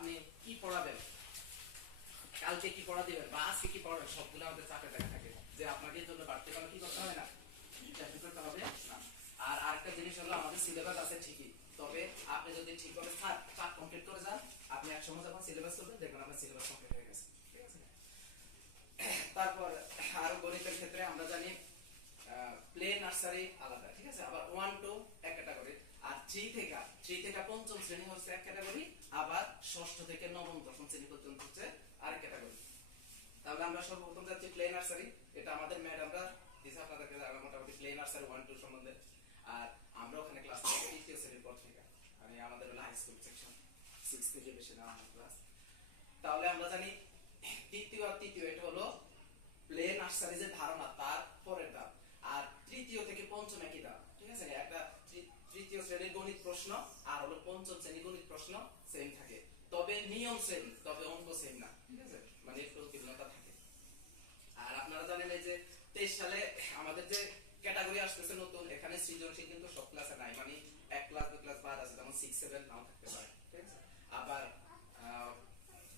আপনি কি পড়াবেন? কালকে কি পড়া দিবেন বা আজকে কি পড়াবেন? সবগুলো আমাদের চাপে দেখা থাকে। যে আপনাকে জন্য বাড়তি কি করতে হবে না? করতে হবে। না আর আরেকটা জিনিস হলো, আমাদের সিলেবাস আছে ঠিকই। তবে আপনি যদি স্যার চাপ কমপ্লিট করে যান, আপনি এক সময় যখন সিলেবাস করবেন, দেখবেন আপনার সিলেবাস কমপ্লিট হয়ে গেছে। তারপর আরও গণিতের ক্ষেত্রে আমরা জানি প্লে নার্সারি আলাদা। ঠিক আছে? আবার ওয়ান টু এক ক্যাটাগরি আর থ্রি থেকে থ্রি থেকে পঞ্চম শ্রেণি হচ্ছে এক ক্যাটাগরি আবার ষষ্ঠ থেকে নবম, দশম শ্রেণি পর্যন্ত হচ্ছে আরেক ক্যাটাগরি তাহলে আমরা সর্বপ্রথম যাচ্ছি প্লে নার্সারি এটা আমাদের ম্যাডামরা দিছে আপনাদেরকে মোটামুটি প্লে নার্সারি ওয়ান টু সম্বন্ধে। আর আমরা ওখানে ক্লাস তৃতীয় শ্রেণির পর থেকে মানে আমাদের হলো হাই স্কুল সেকশন সিক্স থেকে বেশি নেওয়া হয় ক্লাস তাহলে আমরা জানি দ্বিতীয় আর তৃতীয়, এটা হলো প্লে নার্সারি যে ধারণা, তার পরের ধাপ। আর তৃতীয় থেকে পঞ্চম একই ধাপ, ঠিক আছে? একটা তৃতীয় শ্রেণির গণিত প্রশ্ন, আর হলো পঞ্চম শ্রেণির গণিত প্রশ্ন সেম থাকে। তবে নিয়ম সেম, তবে অঙ্ক সেম না, ঠিক আছে? মানে একটু ভিন্নতা থাকে আর আপনারা জানেন এই যে তেইশ সালে আমাদের যে ক্যাটাগরি আসতেছে নতুন, এখানে সৃজনশীল কিন্তু সব ক্লাসে নাই মানে এক ক্লাস দুই ক্লাস বাদ আছে, যেমন সিক্স সেভেন নাও থাকতে পারে আবার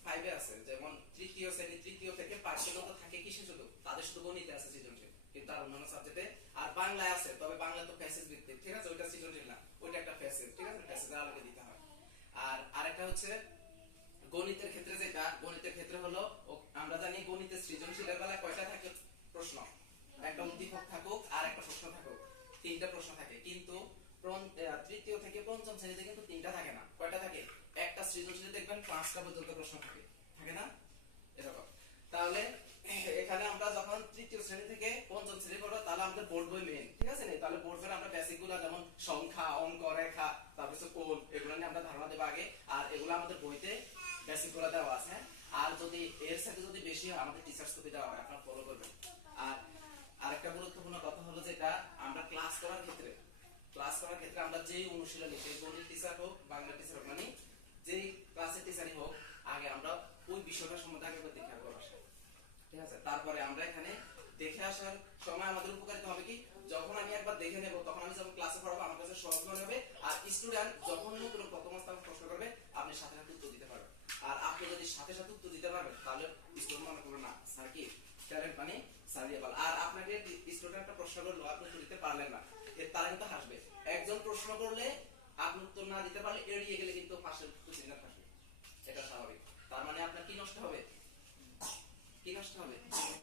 ফাইভে আছে, যেমন তৃতীয় শ্রেণি, তৃতীয় থেকে পর্যন্ত থাকে কিসে শুধু তাদের শুধু গণিতে আছে সৃজনশীল, কিন্তু আর অন্যান্য সাবজেক্টে আর বাংলায় আছে, তবে বাংলা তো প্যাসেজ ভিত্তিক, ঠিক আছে? ওইটা সৃজনশীল না, ওইটা একটা প্যাসেজ ঠিক আছে? প্যাসেজের আলোকে দিতে হয়। আর আরেকটা হচ্ছে গণিতের ক্ষেত্রে যেটা, গণিতের ক্ষেত্রে হলো আমরা জানি গণিতের সৃজনশীলের বেলায় কয়টা থাকে? প্রশ্ন। একটা উদ্দীপক থাকুক আর একটা প্রশ্ন থাকুক। তিনটা প্রশ্ন থাকে। কিন্তু তৃতীয় থেকে পঞ্চম শ্রেণীতে কিন্তু তিনটা থাকে না। কয়টা থাকে? একটা সৃজনশীলে দেখবেন পাঁচটা পর্যন্ত প্রশ্ন থাকে। থাকে না? এরকম। তাহলে এখানে আমরা যখন তৃতীয় শ্রেণি থেকে পঞ্চম শ্রেণি পড়ব, তাহলে আমাদের বোর্ড বই মেন ঠিক আছে না? তাহলে বোর্ড বই আমরা বেসিকগুলো যেমন সংখ্যা, অঙ্ক, রেখা, তারপর কোণ, এগুলো নিয়ে আমরা ধারণা দেবো আগে। আর এগুলো আমাদের বইতে বেসিকগুলো দেওয়া আছে? আর যদি এর সাথে যদি বেশি হয়, আমাদের টিচার্স কপি দেওয়া হয় আপনারা ফলো করবেন। আর আরেকটা গুরুত্বপূর্ণ কথা হলো যেটা, আমরা ক্লাস করার ক্ষেত্রে ক্লাস করার ক্ষেত্রে আমরা যেই অনুশীলনী সেই গণিত টিচার হোক, বাংলা টিচার হোক মানে যেই ক্লাসের টিচারই হোক, আগে আমরা ওই বিষয়টা সম্বন্ধে আগে দেখে আসব বাসায় ঠিক আছে? তারপরে আমরা এখানে দেখে আসার সময় আমাদের উপকারিতা হবে কি? যখন আমি একবার দেখে নেব, তখন আমি যখন ক্লাসে পড়াবো, আমার কাছে সহজ মনে হবে। আর স্টুডেন্ট যখন নতুন প্রথম স্থান প্রশ্ন করবে আপনি সাথে সাথে উত্তর দিতে পারবেন আর আপনি যদি সাথে সাথে উত্তর দিতে পারবেন। তাহলে স্টুডেন্ট মনে করবে না, স্যার কি? ট্যালেন্ট মানে দিয়ে ভালো। আর আপনাকে স্টুডেন্ট একটা প্রশ্ন করল, আপনি উত্তর দিতে পারলেন না। এর তারা কিন্তু হাসবে। একজন প্রশ্ন করলে আপনি উত্তর না দিতে পারলে এড়িয়ে গেলে কিন্তু পাশের কুচিনা হাসবে এটা স্বাভাবিক। তার মানে আপনার কি নষ্ট হবে? কি নষ্ট হবে?